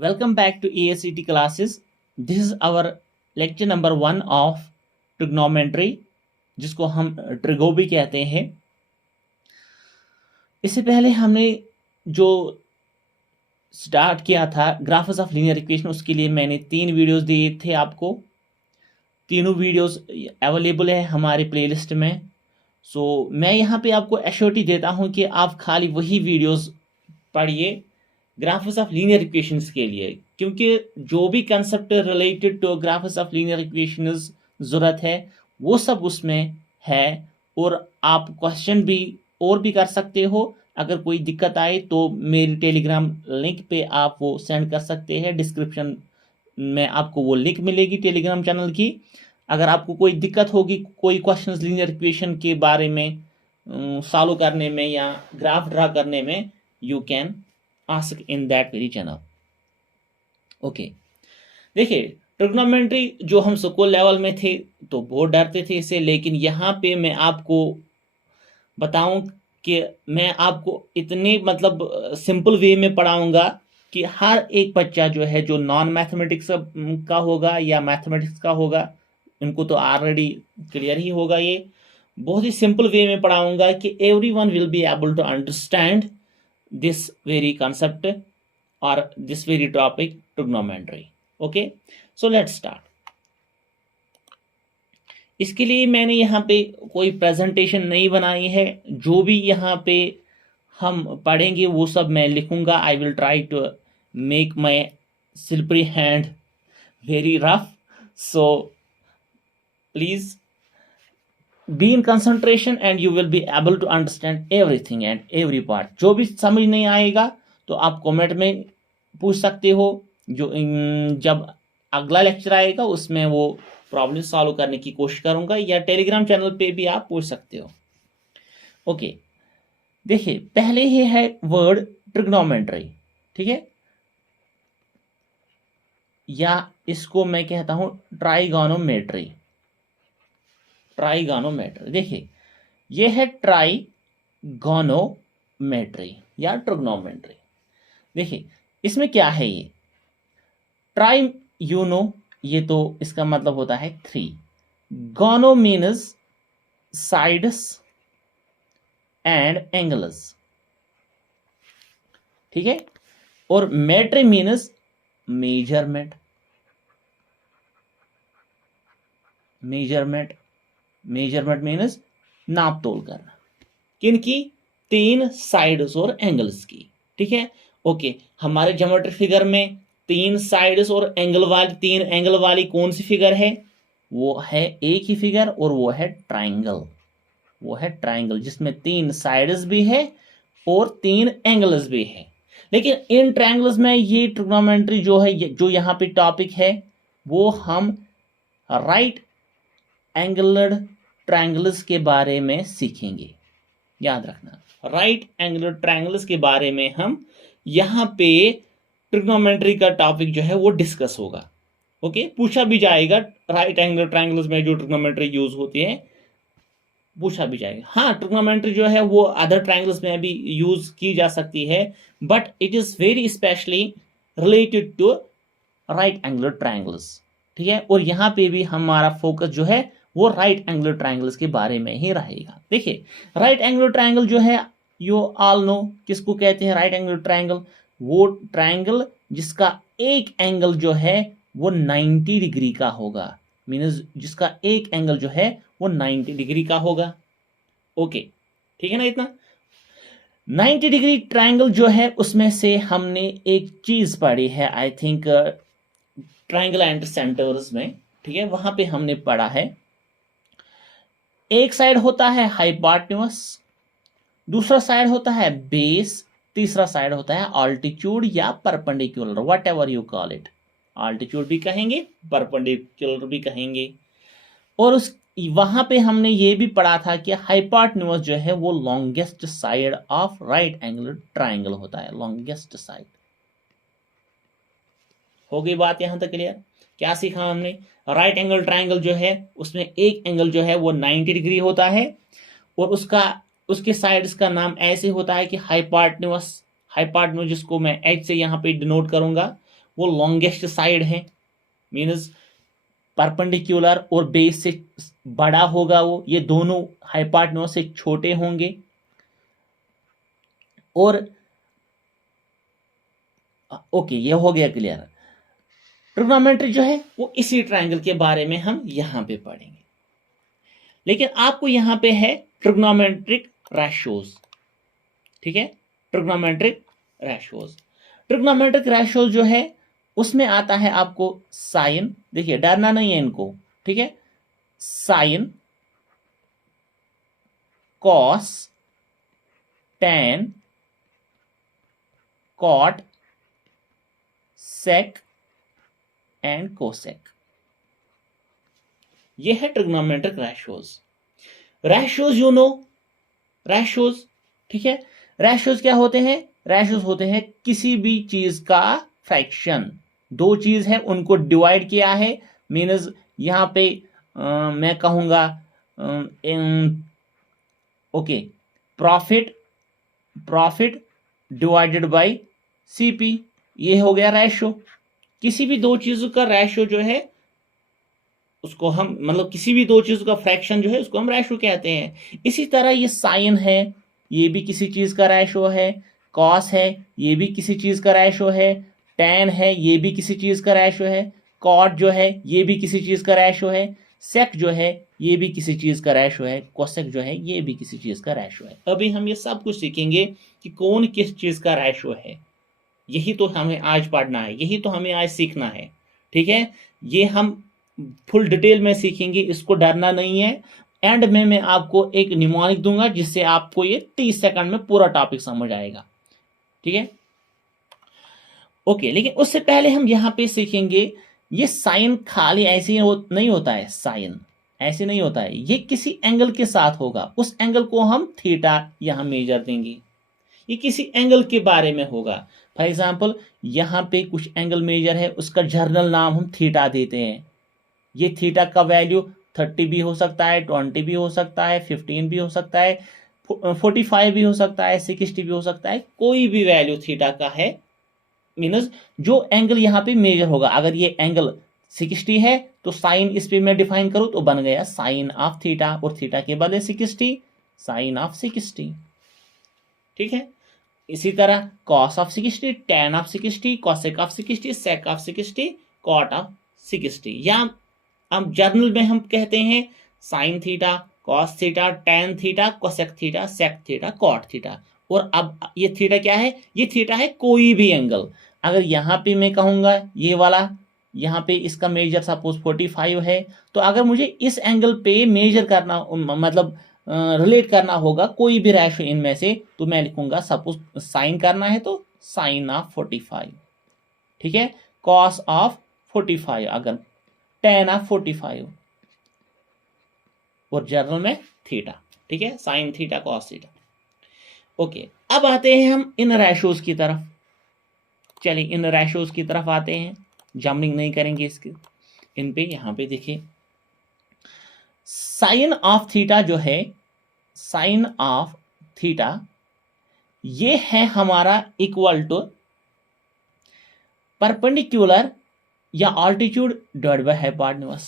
Welcome back to ASCT classes. This is our lecture number 1 of trigonometry, जिसको हम trigo भी कहते हैं। इससे पहले हमने जो स्टार्ट किया था ग्राफ्स ऑफ लीनियर इक्वेशन, उसके लिए मैंने 3 वीडियोस दिए थे आपको। तीनों वीडियोस अवेलेबल है हमारे प्लेलिस्ट में। मैं यहाँ पे आपको एश्योरिटी देता हूँ कि आप खाली वही वीडियोस पढ़िए ग्राफ्स ऑफ लीनियर इक्वेशंस के लिए, क्योंकि जो भी concept related to graphs of linear equations ज़रूरत है वो सब उसमें है। और आप क्वेश्चन भी और भी कर सकते हो। अगर कोई दिक्कत आए तो मेरी टेलीग्राम लिंक पे आप वो सेंड कर सकते हैं। डिस्क्रिप्शन में आपको वो लिंक मिलेगी टेलीग्राम चैनल की। अगर आपको कोई दिक्कत होगी, कोई क्वेश्चन लीनियर इक्वेशन के बारे में सॉल्व करने में या ग्राफ ड्रा करने में, you can ask in that very channel. Okay, देखिए ट्रिग्नोमेट्री जो हम स्कूल लेवल में थे तो बहुत डरते थे इससे, लेकिन यहाँ पे मैं आपको बताऊं कि मैं आपको इतने सिंपल वे में पढ़ाऊंगा कि हर एक बच्चा जो है, जो नॉन मैथमेटिक्स का होगा या मैथमेटिक्स का होगा, उनको तो ऑलरेडी क्लियर ही होगा। ये बहुत ही सिंपल वे में पढ़ाऊंगा कि everyone will be able to understand this very concept or this very topic, trigonometry. Okay, so let's start. इसके लिए मैंने यहाँ पे कोई प्रेजेंटेशन नहीं बनाई है। जो भी यहाँ पे हम पढ़ेंगे वो सब मैं लिखूंगा। I will try to make my slippery hand very rough, so please be in concentration and you will be able to understand everything and every part. जो भी समझ नहीं आएगा तो आप कमेंट में पूछ सकते हो। जो जब अगला लेक्चर आएगा उसमें वो प्रॉब्लम सॉल्व करने की कोशिश करूंगा, या टेलीग्राम चैनल पे भी आप पूछ सकते हो। ओके, देखिए पहले ही है वर्ड ट्रिग्नोमेट्री, ठीक है, या इसको मैं कहता हूं ट्राइगोनोमेट्री। ट्राइगोनोमेट्री, देखिए ये है ट्राइगोनोमेट्री या ट्रिग्नोमेट्री। देखिए इसमें क्या है, ये ट्राई ये तो इसका मतलब होता है 3, गोनो मीन्स साइड्स एंड एंगल्स, ठीक है, और मेट्री मीन्स मेजरमेंट। मेजरमेंट मीन्स नाप तोल करना, किनकी? 3 साइड्स और एंगल्स की, ठीक है। ओके, हमारे ज्योमेट्री फिगर में 3 साइड्स और तीन एंगल वाली कौन सी फिगर है? वो है एक ही फिगर, और वो है ट्राइंगल। जिसमें 3 साइड्स भी है और 3 एंगल्स भी है। लेकिन इन ट्राइंगल्स में ये ट्रिग्नोमेट्री जो है, जो यहाँ पे टॉपिक है, वो हम राइट एंगुलर ट्रायंगल्स के बारे में सीखेंगे। याद रखना, राइट एंगुलर ट्रायंगल्स के बारे में हम यहाँ पे ट्रिग्नोमेट्री का टॉपिक जो है वो डिस्कस होगा। ओके, पूछा भी जाएगा राइट एंगुलर ट्रायंगल्स में जो ट्रिग्नोमेट्री यूज होती है, पूछा भी जाएगा। हाँ, ट्रिग्नोमेट्री जो है वो अदर ट्रायंगल्स में भी यूज की जा सकती है, but it is very specially related to right angular triangles, ठीक है। और यहाँ पे भी हमारा फोकस जो है वो राइट एंगुलर ट्रायंगल्स के बारे में ही रहेगा। देखिए राइट एंगुलर ट्रायंगल जो है, यू ऑल नो किसको कहते हैं राइट एंगुलर ट्रायंगल? वो ट्रायंगल जिसका एक एंगल जो है वो 90 डिग्री का होगा, मीन्स जिसका एक एंगल जो है वो 90 डिग्री का होगा। ओके, ठीक है ना। इतना 90 डिग्री ट्रायंगल जो है उसमें से हमने एक चीज पढ़ी है, I think triangle and centres में, ठीक है, वहां पे हमने पढ़ा है एक साइड होता है हाइपोटेन्यूस, दूसरा साइड होता है बेस, तीसरा साइड होता है ऑल्टीट्यूड या perpendicular, what ever you call it. Altitude भी कहेंगे, परपेंडिकुलर भी कहेंगे। और उस वहां पे हमने ये भी पढ़ा था कि हाइपोटेन्यूस जो है वो longest side of right angular triangle होता है, लॉन्गेस्ट साइड। हो गई बात यहां तक क्लियर? क्या सीखा हमने? राइट एंगल ट्रायंगल जो है उसमें एक एंगल जो है वो 90 डिग्री होता है, और उसके साइड्स का नाम ऐसे होता है कि हाइपोटेन्यूस जिसको मैं एच से यहाँ पे डिनोट करूंगा, वो लॉन्गेस्ट साइड है, मीन्स परपेंडिकुलर और बेस से बड़ा होगा वो, ये दोनों हाइपोटेन्यूज से छोटे होंगे। और ओके, ये हो गया क्लियर। ट्रिग्नोमेट्री जो है वो इसी ट्रायंगल के बारे में हम यहां पे पढ़ेंगे, लेकिन आपको यहां पे है ट्रिग्नोमेट्रिक रेशियोज, ठीक है, ट्रिग्नोमेट्रिक रेशियोज। ट्रिग्नोमेट्रिक रेशियोज जो है उसमें आता है आपको साइन, देखिए डरना नहीं है इनको, ठीक है, sine, cos, tan, cot, sec and cosec, ये है trigonometric ratios. Ratios you know, ratios, ठीक है, रेशियोज क्या होते हैं? रेशियोज होते हैं किसी भी चीज का फ्रैक्शन, दो चीज है उनको डिवाइड किया है, मीन्स यहां पे मैं कहूंगा okay, profit, profit divided by CP, ये हो गया रेशियो। किसी भी दो चीजों का रेशियो जो है उसको हम, मतलब किसी भी दो चीजों का फ्रैक्शन जो है उसको हम रेशियो कहते हैं। इसी तरह ये साइन है, ये भी किसी चीज का रेशियो है, कॉस है, ये भी किसी चीज का रेशियो है, टैन है, ये भी किसी चीज का रेशियो है, कॉट जो है ये भी किसी चीज का रेशियो है, सेक जो है ये भी किसी चीज का रेशियो है, कोसेक जो है ये भी किसी चीज का रेशियो है। अभी हम ये सब कुछ सीखेंगे कि कौन किस चीज का रेशियो है, यही तो हमें आज पढ़ना है, यही तो हमें आज सीखना है, ठीक है। ये हम फुल डिटेल में सीखेंगे, इसको डरना नहीं है। एंड में मैं आपको एक निमोनिक दूंगा जिससे आपको ये 30 सेकंड में पूरा टॉपिक समझ आएगा, ठीक है। ओके, लेकिन उससे पहले हम यहां पे सीखेंगे ये साइन खाली ऐसे नहीं होता है, साइन ऐसे नहीं होता है, ये किसी एंगल के साथ होगा, उस एंगल को हम थीटा यहां मेजर देंगे, ये किसी एंगल के बारे में होगा। फॉर एग्जाम्पल यहां पे कुछ एंगल मेजर है, उसका जर्नल नाम हम थीटा देते हैं। ये थीटा का वैल्यू 30 भी हो सकता है, 20 भी हो सकता है, 15 भी हो सकता है, 45 भी हो सकता है, 60 भी हो सकता है, कोई भी वैल्यू थीटा का है, मीनस जो एंगल यहाँ पे मेजर होगा। अगर ये एंगल 60 है तो साइन इस पे मैं डिफाइन करूं तो बन गया साइन ऑफ थीटा, और थीटा के बदले 60, साइन ऑफ 60, ठीक है। इसी तरह cos of 60, tan of 60, cosec of 60, sec of 60, cot of 60, या अब जर्नल में हम कहते हैं sine theta, cos theta, tan theta, cosec theta, sec theta, cot theta. और अब ये थीटा क्या है? ये थीटा है कोई भी एंगल। अगर यहाँ पे मैं कहूंगा ये वाला, यहाँ पे इसका मेजर सपोज 45 है, तो अगर मुझे इस एंगल पे मेजर करना, मतलब रिलेट करना होगा कोई भी रेशियो इनमें से, तो मैं लिखूंगा सपोज साइन करना है तो साइन ऑफ 45, ठीक है, कॉस ऑफ 45, अगर टैन ऑफ 45, और जर्नल में थीटा, ठीक है, sign theta, cos theta. Okay, अब आते हैं हम इन रेशियोज की तरफ। चलिए इन रेशियोज की तरफ आते हैं, जंपिंग नहीं करेंगे इसके, इन पे यहां पे देखिए साइन ऑफ थीटा जो है, साइन ऑफ थीटा ये है हमारा इक्वल टू परपेंडिकुलर या ऑल्टीट्यूड डिवाइड बाय हाइपोटेन्यूज।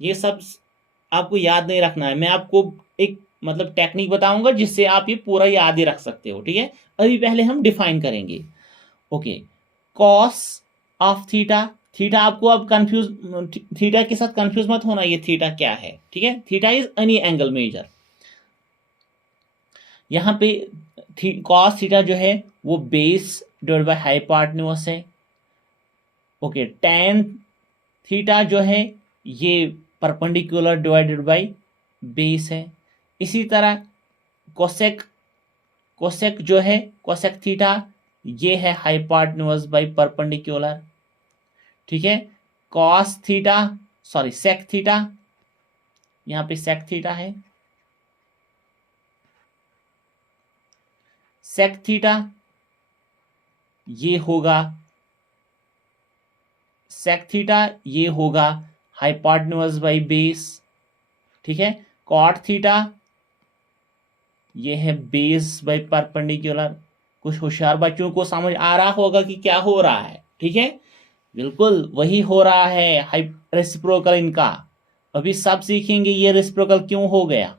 ये सब आपको याद नहीं रखना है, मैं आपको एक मतलब टेक्निक बताऊंगा जिससे आप ये पूरा याद ही रख सकते हो, ठीक है। अभी पहले हम डिफाइन करेंगे। Okay, cos of theta, theta आपको अब कंफ्यूज, थीटा के साथ कंफ्यूज मत होना, ये थीटा क्या है, ठीक है। Theta is any angle measure. यहां पे कॉस थीटा जो है वो बेस डिवाइड बाय हाइपोटेन्यूज है। ओके, टैन थीटा जो है ये परपेंडिकुलर डिवाइडेड बाय बेस है। इसी तरह कोसेक, कोसेक जो है, कोसेक थीटा ये है हाइपोटेन्यूज बाय परपेंडिकुलर, ठीक है। Cos theta, sorry sec theta, यहां पे सेक थीटा है, सेक थीटा ये होगा, सेक थीटा ये होगा हाइपोटेन्यूज बाय बेस, ठीक है। कॉट थीटा ये है बेस बाय परपेंडिकुलर। कुछ होशियार बच्चों को समझ आ रहा होगा कि क्या हो रहा है, ठीक है। बिल्कुल वही हो रहा है रेसिप्रोकल इनका। अभी सब सीखेंगे ये रेसिप्रोकल क्यों हो गया,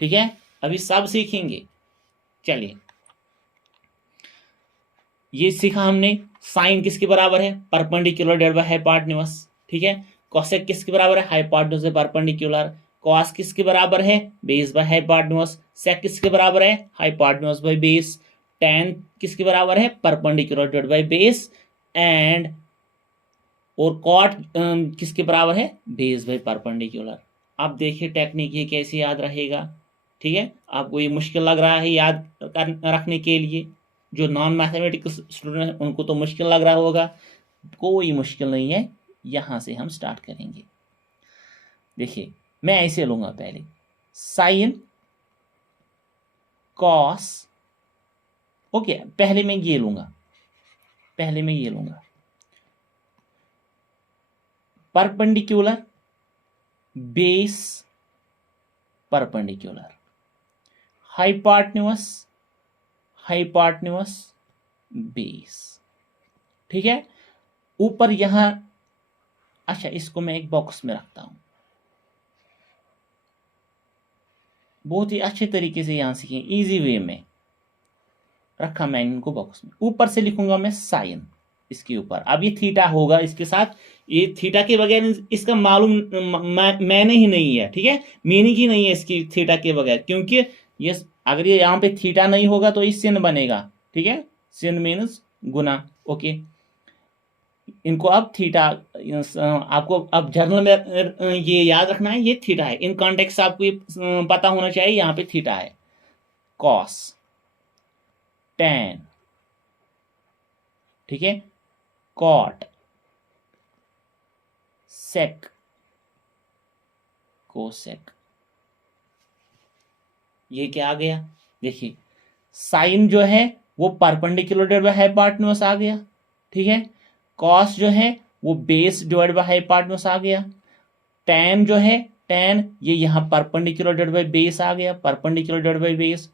ठीक है, अभी सब सीखेंगे। चलिए, ये सीखा हमने, साइन किसके बराबर है, परपेंडिकुलर डिवाइड बाय हाइपोटेन्यूज, ठीक है। कोसेक किसके बराबर है, हाइपोटेन्यूज से परपेंडिकुलर। कॉस किसके बराबर है, बेस बाय हाइपोटेन्यूज। सेक किसके बराबर है, हाइपोटेन्यूज बाय बेस। tan किसके बराबर है, perpendicular divide by base. And और कॉट किसके बराबर है, बेस बाय परपेंडिकुलर। अब देखिए टेक्निक ये कैसे याद रहेगा, ठीक है। आपको ये मुश्किल लग रहा है याद रखने के लिए, जो नॉन मैथमेटिक्स स्टूडेंट हैं उनको तो मुश्किल लग रहा होगा, कोई मुश्किल नहीं है। यहां से हम स्टार्ट करेंगे। देखिए मैं ऐसे लूंगा, पहले साइन कॉस, ओके, पहले मैं ये लूंगा, perpendicular base perpendicular, hypotenuse base, ठीक है। ऊपर यहां, अच्छा इसको मैं एक बॉक्स में रखता हूं, बहुत ही अच्छे तरीके से यहां सीखें, इजी वे में रखा मैंने इनको बॉक्स में। ऊपर से लिखूंगा मैं साइन इसके ऊपर, अब ये थीटा होगा इसके साथ, ये थीटा के बगैर इसका मालूम मैंने ही नहीं है, ठीक है, मीनिंग ही नहीं है इसकी थीटा के बगैर, क्योंकि ये अगर ये यहाँ पे थीटा नहीं होगा तो ये सिन बनेगा, ठीक है, सिन मीन्स गुना, ओके। इनको अब थीटा, आपको अब जर्नल में ये याद रखना है, ये थीटा है, इन कॉन्टेक्स्ट आपको ये पता होना चाहिए, यहाँ पे थीटा है। कॉस, टेन, ठीक है, कॉट, सेक, कोसेक, ये क्या आ गया, देखिए साइन जो है वो परपेंडिकुलर डिवाइड बाय हाइपोटेन्यूज आ गया, ठीक है। कॉस जो है वो बेस डिवाइड बाय हाइपोटेन्यूज आ गया। टेन जो है, टेन ये यहाँ परपेंडिकुलर डिवाइड बाय बेस आ गया, perpendicular divide by base.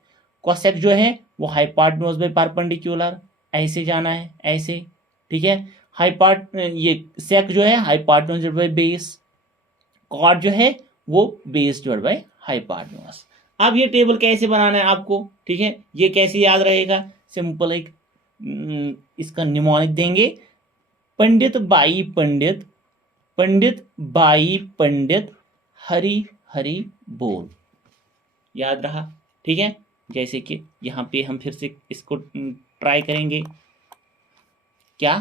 Cosec जो है वो हाइपोटेन्यूज बाय परपेंडिकुलर, ऐसे जाना है ऐसे, ठीक है। ये सेक जो है hypotenuse divide by base. Cot जो है वो बेस डिवाइड बाय हाइपोटेन्यूज। अब ये टेबल कैसे बनाना है आपको, ठीक है, ये कैसे याद रहेगा, सिंपल एक इसका निमोनिक देंगे, पंडित बाई पंडित, पंडित बाई पंडित, हरि हरि बोल, याद रहा, ठीक है। जैसे कि यहां पे हम फिर से इसको ट्राई करेंगे, क्या,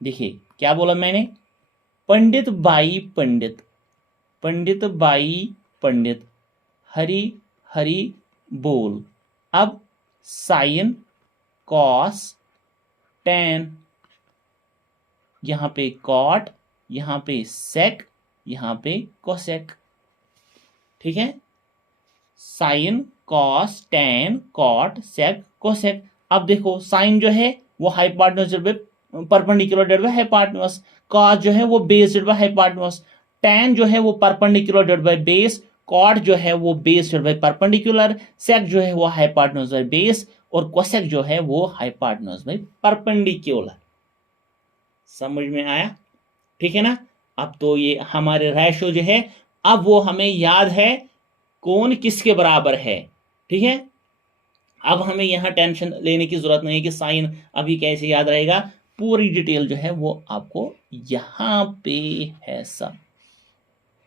देखिए क्या बोला मैंने, पंडित बाई पंडित, पंडित बाई पंडित, हरि हरि बोल। अब साइन कॉस टेन, यहां पे कॉट, यहां पे सेक, यहां पे कोसेक, ठीक है, sine cos tan cot sec cosec. अब देखो साइन जो है वो hypotenuse perpendicular divide by hypotenuse, cos जो है वो base divide by hypotenuse, tan जो है वो perpendicular divide by base, cot जो है वो base divide by perpendicular, sec जो है वो हाइपोटेन्यूज बाय बेस, और कोसेक जो है वो हाइपोटेन्यूज बाय परपेंडिकुलर। समझ में आया, ठीक है ना। अब तो ये हमारे रेशो जो है, अब वो हमें याद है कौन किसके बराबर है, ठीक है। अब हमें यहां टेंशन लेने की जरूरत नहीं है कि साइन अभी कैसे याद रहेगा, पूरी डिटेल जो है वो आपको यहां पे है सब,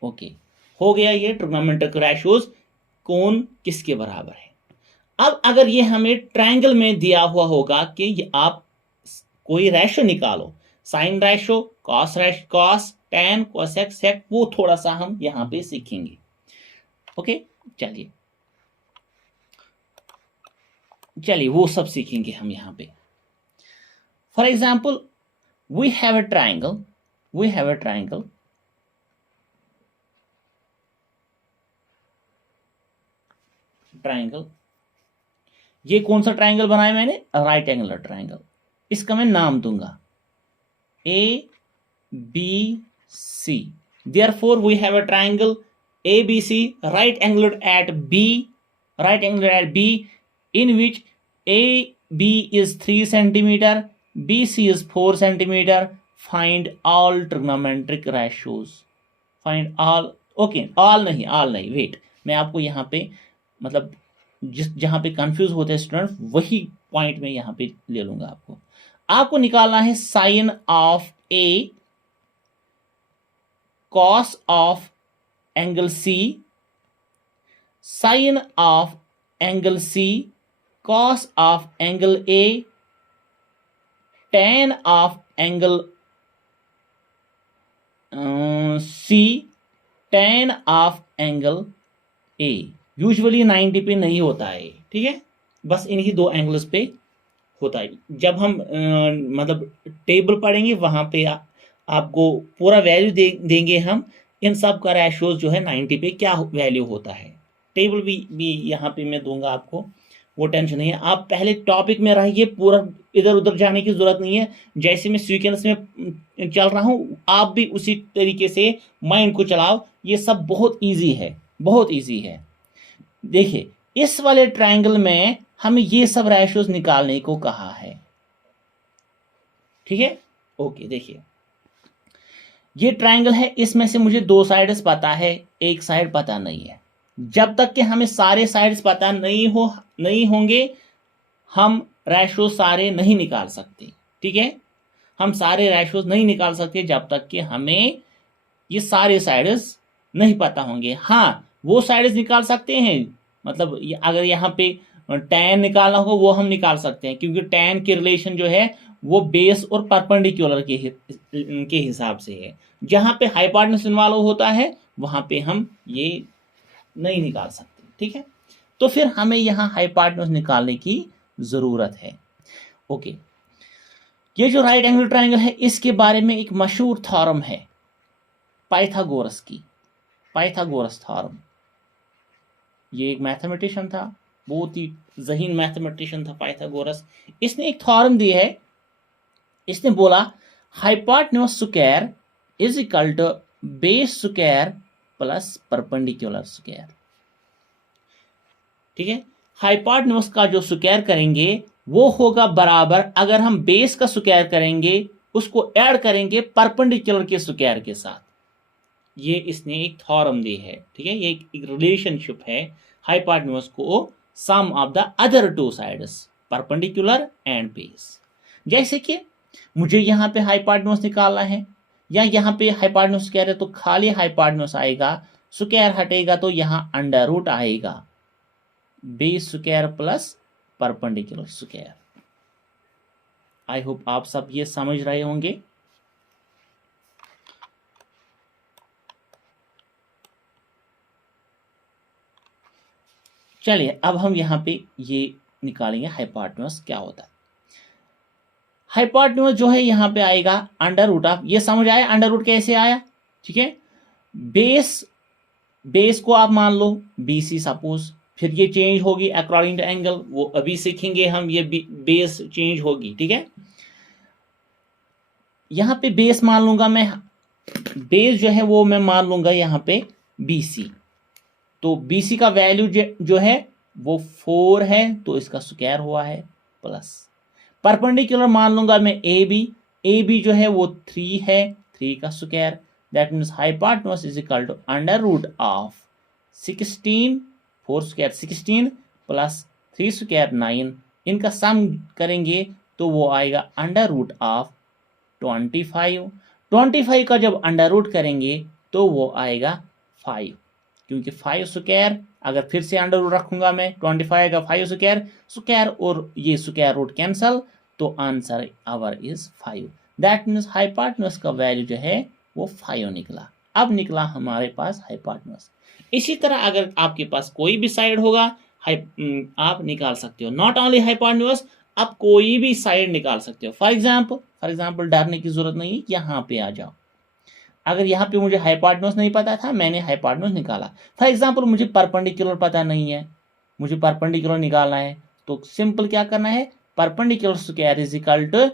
ओके। हो गया ये ट्रिग्नोमेट्रिक रेशोज कौन किसके बराबर है। अब अगर ये हमें ट्रायंगल में दिया हुआ होगा कि आप कोई रेशो निकालो, sine ratio, cos ratio, cos tan cosec sec, वो थोड़ा सा हम यहां पे सीखेंगे, ओके। चलिए चलिए वो सब सीखेंगे हम यहां पे। For example we have a triangle, we have a triangle, triangle, ये कौन सा ट्राइंगल बनाया मैंने, राइट एंगुलर ट्राइंगल। इसका मैं नाम दूंगा A B C, therefore we have a triangle ABC right angled at B, right angled at B, in which AB is 3 centimeter, BC is 4 centimeter, find all trigonometric ratios, find all, okay all नहीं wait, मैं आपको यहाँ पे मतलब जहाँ पे confuse होते हैं स्टूडेंट वही पॉइंट में यहाँ पे ले लूंगा। आपको निकालना है sine of A cos of angle C, sine of angle C cos of angle A, tan of angle C, tan of angle A. Usually 90 पे नहीं होता है, ठीक है, बस इन्हीं दो एंगल्स पे होता है। जब हम मतलब टेबल पढ़ेंगे वहां पे आपको पूरा वैल्यू देंगे हम, इन सब का रेशियोज जो है 90 पे क्या वैल्यू होता है, टेबल भी यहाँ पे मैं दूंगा आपको, वो टेंशन नहीं है। आप पहले टॉपिक में रहिए, पूरा इधर उधर जाने की जरूरत नहीं है। जैसे मैं सीक्वेंस में चल रहा हूँ आप भी उसी तरीके से माइंड को चलाओ, ये सब बहुत ईजी है, बहुत ईजी है। देखिए इस वाले ट्रायंगल में हमें ये सब रेशियोज निकालने को कहा है, ठीक है। ओके देखिए ये ट्रायंगल है, इसमें से मुझे दो साइड्स पता है, एक साइड पता नहीं है। जब तक कि हमें सारे साइड्स पता नहीं होंगे हम रेशियो सारे नहीं निकाल सकते, ठीक है। हम सारे रेशियोज नहीं निकाल सकते जब तक कि हमें ये सारे साइड्स नहीं पता होंगे। हाँ वो साइड्स निकाल सकते हैं, मतलब अगर यहाँ पे tan निकालना हो वो हम निकाल सकते हैं, क्योंकि tan के रिलेशन जो है वो बेस और परपेंडिकुलर के हिसाब से है। जहां पे हाइपोटेन्यूज इन्वॉल्व होता है वहां पे हम ये नहीं निकाल सकते, ठीक है। तो फिर हमें यहाँ हाइपोटेन्यूज निकालने की जरूरत है। ओके ये जो राइट एंगल ट्रायंगल है इसके बारे में एक मशहूर थ्योरम है पाइथागोरस की, पाइथागोरस थ्योरम। ये एक मैथमेटिशियन था, बहुत ही ज़हीन मैथमेटिशियन था पाइथागोरस। इसने एक थ्योरम दी है, इसने बोला hypotenuse square is equal to base square plus perpendicular square, ठीक है। हाइपोटेन्यूज का जो स्क्वायर करेंगे वो होगा बराबर, अगर हम बेस का स्क्वायर करेंगे उसको ऐड करेंगे परपेंडिकुलर के स्क्वायर के साथ। ये इसने एक थ्योरम दी है, ठीक है। ये एक रिलेशनशिप है हाइपोटेन्यूज को sum of the other two sides perpendicular and base. जैसे कि मुझे यहाँ पे हाइपोटेन्यूज निकालना है या यहाँ पे हाइपोटेन्यूज स्क्वायर है तो खाली हाइपोटेन्यूज आएगा, स्क्वायर हटेगा तो यहाँ अंडर रूट आएगा, base square plus perpendicular square. आई होप आप सब ये समझ रहे होंगे। चलिए अब हम यहाँ पे ये निकालेंगे हाइपोटेन्यूज क्या होता है। हाइपोटेन्यूज जो है यहाँ पे आएगा अंडर रूट ऑफ, ये समझ आया अंडर रूट कैसे आया, ठीक है। बेस को आप मान लो BC सपोज, फिर ये चेंज होगी अकॉर्डिंग टू एंगल, वो अभी सीखेंगे हम, ये बेस चेंज होगी, ठीक है। यहाँ पे बेस मान लूंगा मैं, बेस जो है वो मैं मान लूंगा यहाँ पे BC, तो BC का वैल्यू जो है वो 4 है तो इसका स्क्वायर हुआ है प्लस परपेंडिकुलर मान लूंगा मैं AB जो है वो 3 है, 3 का square, that means hypotenuse is equal to under root of 16, 4 square 16 plus 3 square 9, इनका सम करेंगे तो वो आएगा अंडर रूट ऑफ 25 का जब अंडर रूट करेंगे तो वो आएगा 5, क्योंकि 5 स्क्वायर अगर फिर से अंडर रूट रखूंगा मैं 25 का 5 स्क्वायर और ये स्क्वायर रूट कैंसल, तो answer our is 5। That means hypotenuse का वैल्यू जो है वो 5 निकला। अब निकला हमारे पास हाइपोटेन्यूज। इसी तरह अगर आपके पास कोई भी साइड होगा आप निकाल सकते हो, नॉट ओनली हाइपोटेन्यूज, आप कोई भी साइड निकाल सकते हो। फॉर एग्जाम्पल डरने की जरूरत नहीं, यहाँ पे आ जाओ। अगर यहाँ पे मुझे हाइपोटेन्यूज नहीं पता था, मैंने हाइपोटेन्यूज निकाला। फॉर एग्जाम्पल मुझे परपेंडिकुलर पता नहीं है, मुझे परपेंडिकुलर निकालना है, तो सिंपल क्या करना है, perpendicular square is equal to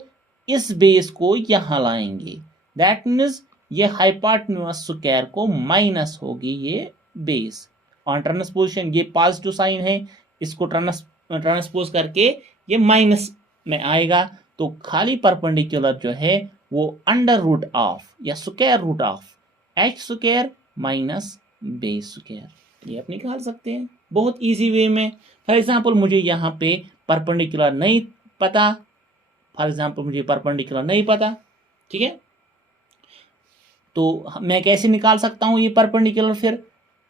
इस बेस को यहाँ लाएंगे, दैट मीन्स ये हाइपोटेन्यूज स्क्वायर को माइनस होगी ये बेस ऑन ट्रांसपोजिशन, ये पॉजिटिव साइन है, इसको ट्रांसपोज करके ये माइनस में आएगा, तो खाली परपेंडिकुलर जो है वो अंडर रूट ऑफ या square root of H square minus base square, ये आप निकाल सकते हैं बहुत इजी वे में। फॉर एग्जांपल मुझे यहाँ पे परपेंडिकुलर नहीं पता, ठीक है, तो मैं कैसे निकाल सकता हूँ ये परपेंडिकुलर? फिर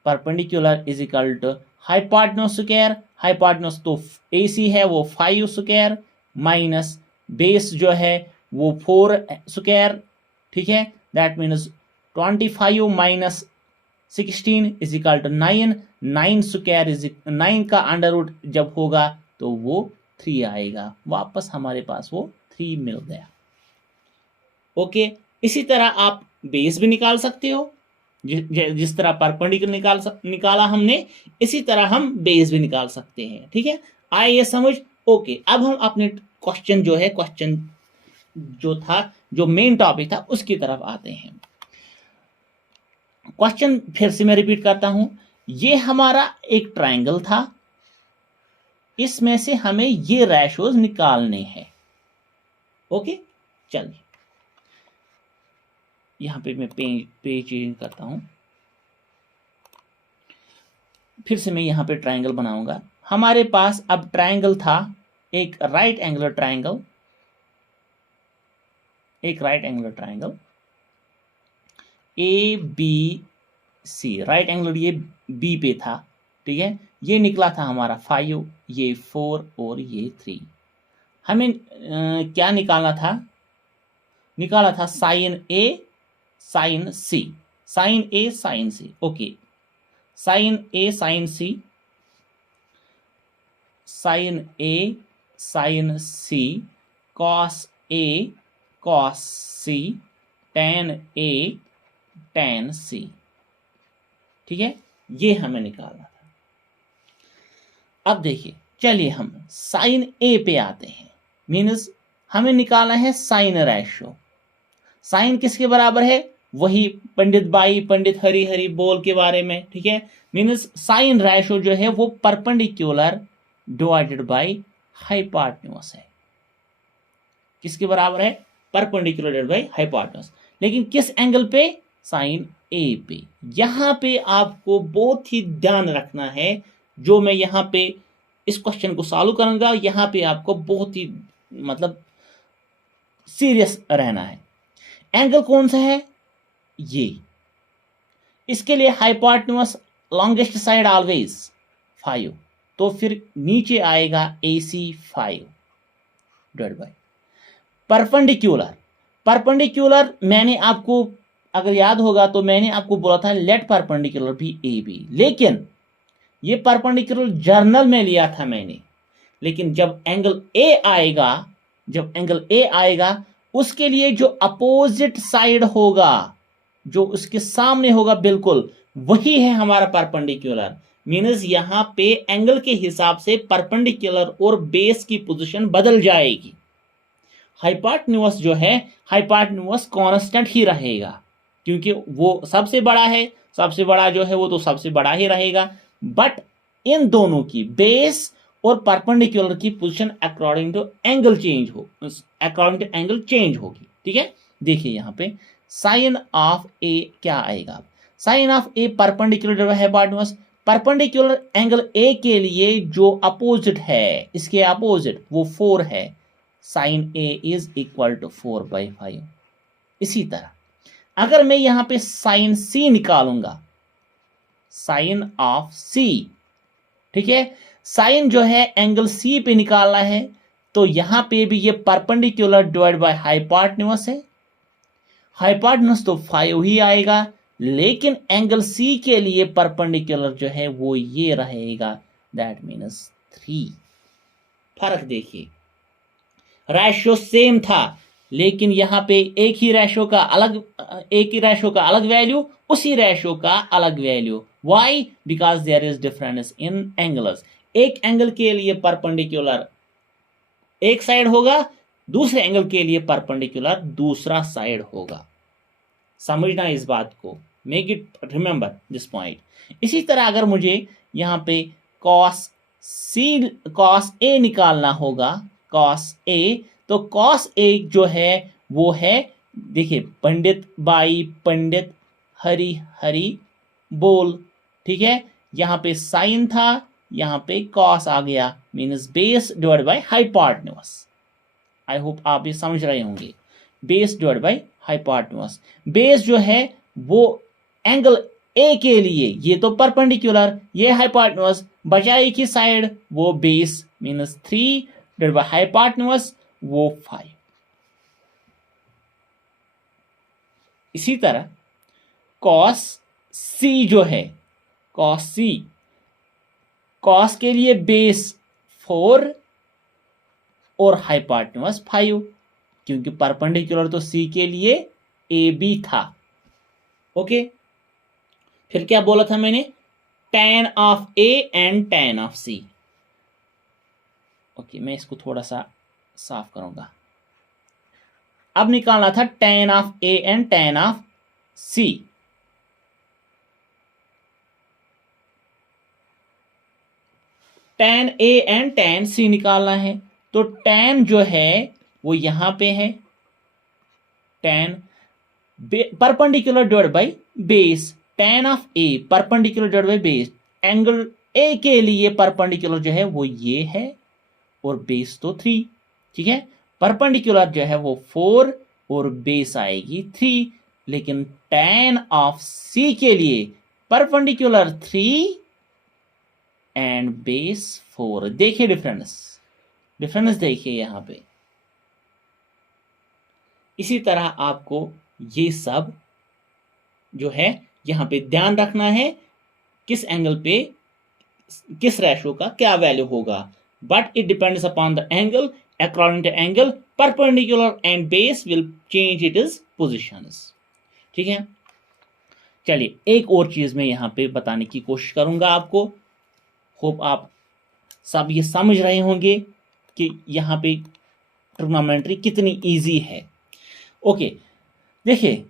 perpendicular is equal to hypotenuse square, hypotenuse तो AC है वो 5 स्क्वायर माइनस बेस जो है वो 4 स्क्वायर, ठीक है, that means 25 minus 16 is equal to 9, 9 square is 9 का अंडर रूट जब होगा तो वो 3 आएगा, वापस हमारे पास वो 3 मिल गया। ओके, इसी तरह आप बेस भी निकाल सकते हो, जिस तरह परपेंडिकुलर निकाला हमने, इसी तरह हम बेस भी निकाल सकते हैं, ठीक है, आए ये समझ? ओके, अब हम अपने क्वेश्चन जो था, जो मेन टॉपिक था, उसकी तरफ आते हैं। क्वेश्चन फिर से मैं रिपीट करता हूं, ये हमारा एक ट्रायंगल था, इसमें से हमें ये रेशोज निकालने हैं। ओके, चलिए यहां पे मैं पेज चेंज करता हूं, फिर से मैं यहां पे ट्रायंगल बनाऊंगा। हमारे पास अब ट्रायंगल था, एक right angular triangle, ABC, right angular ये B पे था, ठीक है, ये निकला था हमारा 5, ये 4 और ये 3। हमें क्या निकालना था sine A sine C, okay, sine A sine C, cos A cos C, tan A tan C, ठीक है, ये हमें निकालना था। अब देखिए, चलिए हम साइन A पे आते हैं, मीन्स हमें निकालना है साइन रेशो। साइन किसके बराबर है? वही पंडित बाई पंडित हरि हरि बोल के बारे में, ठीक है, मीन्स साइन रेशो जो है वो परपेंडिकुलर डिवाइडेड बाय हाइपोटेन्यूज है। किसके बराबर है? Perpendicular divided by hypotenuse. लेकिन किस एंगल पे? साइन A पे। यहां पे आपको बहुत ही ध्यान रखना है, जो मैं यहां पे इस क्वेश्चन को सॉल्व करूंगा, यहां पे आपको बहुत ही मतलब सीरियस रहना है। एंगल कौन सा है? ये। इसके लिए हाइपोटेन्यूज लॉन्गेस्ट साइड ऑलवेज 5, तो फिर नीचे आएगा AC 5 डिवाइड बाय परपेंडिकुलर मैंने आपको अगर याद होगा तो मैंने आपको बोला था लेट परपेंडिकुलर भी AB, लेकिन ये परपेंडिकुलर जर्नल में लिया था मैंने, लेकिन जब एंगल A आएगा उसके लिए जो अपोजिट साइड होगा, जो उसके सामने होगा, बिल्कुल वही है हमारा परपेंडिकुलर। मीन्स यहां पे एंगल के हिसाब से परपेंडिकुलर और बेस की पोजीशन बदल जाएगी। हाइपोटेन्यूज जो है, हाइपोटेन्यूज कांस्टेंट ही रहेगा, क्योंकि वो सबसे बड़ा है, सबसे बड़ा जो है वो तो सबसे बड़ा ही रहेगा, बट इन दोनों की बेस और परपेंडिकुलर की position according to angle change होगी, ठीक है। देखिए यहां पे साइन ऑफ A क्या आएगा? Sine of A perpendicular hypotenuse, perpendicular angle A के लिए जो अपोजिट है, इसके अपोजिट वो 4 है, sine A is equal to 4/5। इसी तरह अगर मैं यहां पे साइन C निकालूंगा, साइन ऑफ C, ठीक है, साइन जो है एंगल C पे निकालना है, तो यहां पे भी ये परपेंडिकुलर डिवाइड बाय हाइपोटेन्यूज है, हाइपोटेन्यूज तो 5 ही आएगा, लेकिन एंगल C के लिए परपेंडिकुलर जो है वो ये रहेगा, दैट मीन्स 3। फर्क देखिए, रेशियो सेम था, लेकिन यहां पे एक ही रेशियो का अलग वैल्यू, उसी रेशियो का अलग value. Why? Because there is difference in angles. एक एंगल के लिए परपेंडिकुलर एक साइड होगा, दूसरे एंगल के लिए परपेंडिकुलर दूसरा साइड होगा। समझना इस बात को, make it remember this point. इसी तरह अगर मुझे यहां पे cos A निकालना होगा, cos A, तो cos A जो है वो है देखिए पंडित बाई पंडित हरी हरी बोल, ठीक है। यहाँ पे साइन था, यहाँ पे कॉस आ गया, means base divide by hypotenuse. I hope आप ये समझ रहे होंगे। Base divide by hypotenuse. Base जो है वो एंगल ए के लिए, ये तो परपेंडिकुलर, ये हाइपोटेन्यूज, बचा एक ही साइड, वो base means 3 divide by hypotenuse, वो 5। इसी तरह कॉस सी जो है, कॉस सी, कॉस के लिए बेस 4 और हाइपोटेन्यूज 5, क्योंकि परपेंडिकुलर तो सी के लिए ए बी था। ओके, फिर क्या बोला था मैंने, tan of A and tan of C. Okay, मैं इसको थोड़ा सा साफ करूंगा। अब निकालना था tan of A and tan of C. tan A and tan C निकालना है, तो tan जो है वो यहां पे है, tan perpendicular divide by base, tan of A perpendicular divide by base, angle A के लिए परपेंडिकुलर जो है वो ये है और बेस तो 3, ठीक है। परपेंडिकुलर जो है वो 4 और बेस आएगी 3, लेकिन tan ऑफ सी के लिए परपेंडिकुलर 3 एंड बेस 4। देखिए डिफरेंस देखिए यहां पे। इसी तरह आपको ये सब जो है यहां पे ध्यान रखना है, किस एंगल पे किस रेशो का क्या वैल्यू होगा, but it depends upon the angle, according to angle perpendicular and base will change its positions, ठीक है। चलिए एक और चीज मैं यहां पे बताने की कोशिश करूंगा आपको। होप आप सब ये समझ रहे होंगे कि यहां पे ट्रिग्नोमेट्री कितनी इजी है। ओके, देखिए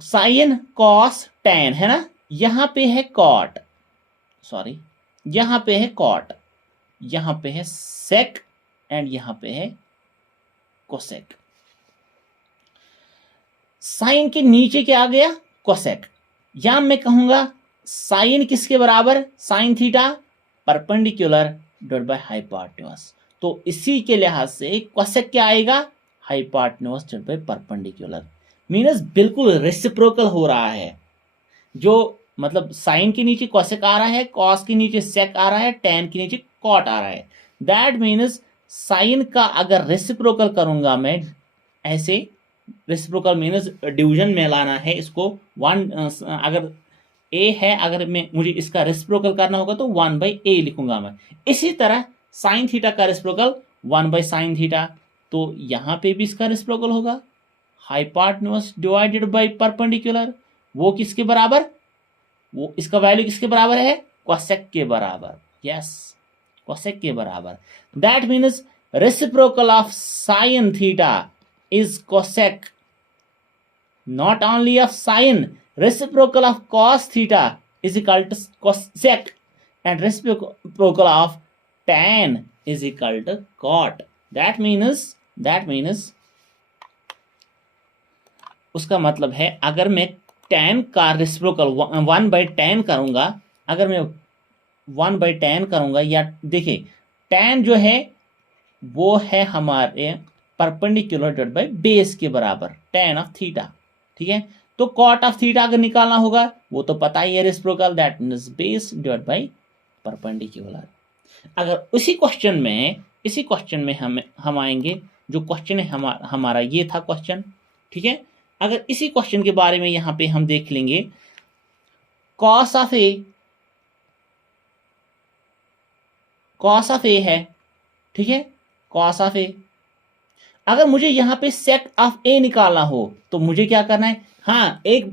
साइन कॉस टैन है ना, यहां पे है कॉट, सॉरी यहां पे है कॉट, यहां पे है सेक एंड यहां पे है कोसेक। साइन के नीचे क्या आ गया, कोसेक। या मैं कहूंगा साइन किसके बराबर, sine theta perpendicular divide by hypotenuse. तो इसी के लिहाज से कोसेक क्या आएगा, हाइपोटेन्यूज डिवाइड बाय परपेंडिकुलर। मीनस बिल्कुल रेसिप्रोकल हो रहा है, जो मतलब साइन के नीचे कोसेक आ रहा है, कॉस के नीचे सेक आ रहा है, टैन के नीचे कॉट आ रहा है। दैट मीन्स साइन का अगर रेसिप्रोकल करूंगा मैं ऐसे, रेसिप्रोकल मीन्स डिवीजन में लाना है इसको, वन अगर ए है, अगर मैं मुझे इसका रेसिप्रोकल करना होगा तो 1/a लिखूंगा मैं। इसी तरह साइन थीटा का रेसिप्रोकल 1/sin थीटा, तो यहां पे भी इसका रेसिप्रोकल होगा हाइपोटेन्यूज डिवाइडेड बाय परपेंडिकुलर। वो किसके बराबर, वो इसका वैल्यू किसके बराबर है, कोसेक के बराबर। यस, कोसेक के बराबर। That means reciprocal of sine theta is cosec, not only of sine, reciprocal of cos theta is equal to cosec and reciprocal of tan is equal to cot. that means उसका मतलब है अगर मैं tan का reciprocal 1/tan करूंगा, अगर मैं 1/tan करूंगा, या देखिए tan जो है वो है हमारे परपेंडिकुलर डिवाइड बाय बेस के बराबर, tan ऑफ थीटा, ठीक है। तो cot ऑफ थीटा अगर निकालना होगा वो तो पता ही है reciprocal, that means base divide by perpendicular. अगर इसी क्वेश्चन में हम आएंगे, जो क्वेश्चन है हमारा ये था क्वेश्चन, ठीक है। अगर इसी क्वेश्चन के बारे में यहां पे हम देख लेंगे, cos ऑफ ए है, ठीक है, cos ऑफ ए। अगर मुझे यहां पे सेक ऑफ ए निकालना हो तो मुझे क्या करना है, हाँ एक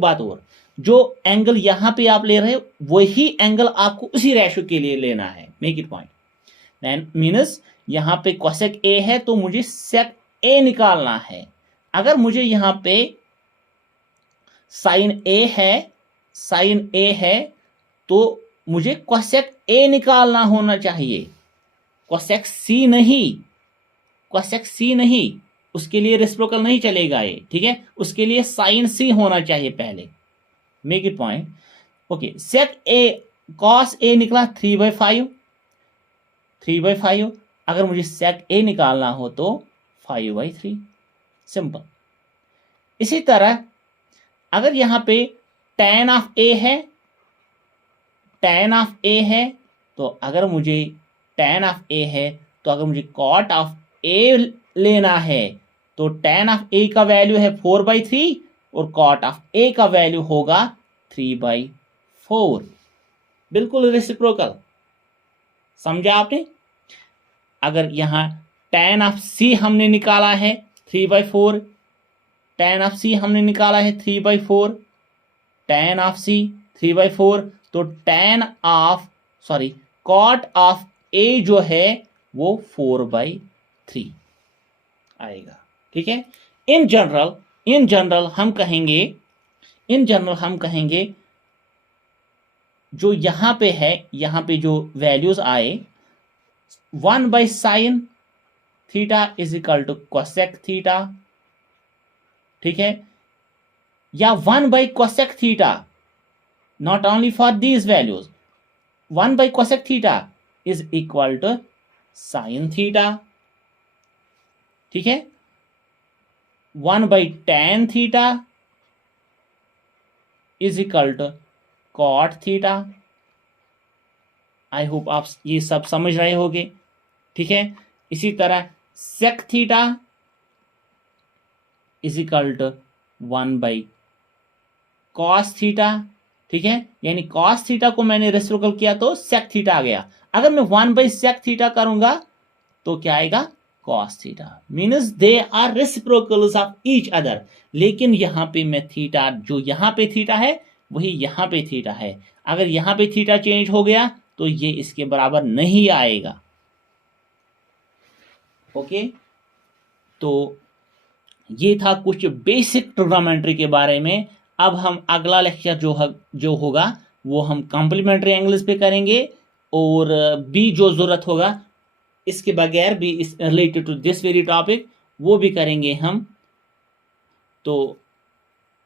बात और, जो एंगल यहां पे आप ले रहे हो वही एंगल आपको उसी रेशो के लिए लेना है, make it point. Then means यहां पे कोसेक ए है तो मुझे सेक ए निकालना है। अगर मुझे यहां पे साइन ए है तो मुझे कोसेक ए निकालना होना चाहिए, कोसेक सी नहीं, उसके लिए रेसिप्रोकल नहीं चलेगा ये, ठीक है, उसके लिए साइन सी होना चाहिए पहले। Make it point. Okay, sec A cos A निकला 3/5, 3/5। अगर मुझे सेक ए निकालना हो तो 5/3, सिंपल। इसी तरह अगर यहां पे tan ऑफ ए है, tan ऑफ ए है, तो अगर मुझे tan ऑफ ए है तो अगर मुझे cot ऑफ ए लेना है तो tan ऑफ ए का वैल्यू है 4/3 और cot ऑफ ए का वैल्यू होगा 3/4। बिल्कुल रेसिप्रोकल, समझा आपने। अगर यहां tan ऑफ सी हमने निकाला है 3/4, tan ऑफ सी हमने निकाला है 3/4, tan ऑफ सी 3/4, तो cot ऑफ ए जो है वो 4/3 आएगा, ठीक है। इन जनरल हम कहेंगे जो यहां पे है, यहां पे जो वैल्यूज आए 1/sin theta is equal to cosec theta, ठीक है, या 1/cosec theta, not only for these values, 1/cosec theta is equal to sine theta, ठीक है, 1/tan theta is equal to cot theta. I hope आप ये सब समझ रहे होंगे, ठीक है। इसी तरह sec theta is equal to 1/cos theta, ठीक है, यानी cos थीटा को मैंने रेसिप्रोकल किया तो सेक थीटा आ गया। अगर मैं 1/sec थीटा करूंगा तो क्या आएगा, cos theta. Means they are reciprocals of each other. लेकिन यहां पे मैं थीटा, जो यहां पे थीटा है वही यहां पे थीटा है। अगर यहां पे थीटा चेंज हो गया तो ये इसके बराबर नहीं आएगा। ओके, तो ये था कुछ बेसिक ट्रिग्नोमेट्री के बारे में। अब हम अगला लेक्चर जो होगा वो हम कॉम्प्लीमेंट्री एंगल्स पे करेंगे, और भी जो जरूरत होगा इसके बगैर भी इस related to this very topic वो भी करेंगे हम। तो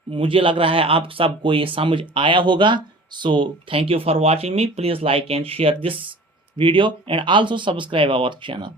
मुझे लग रहा है आप सबको ये समझ आया होगा। So thank you for watching me. Please like and share this video and also subscribe our channel.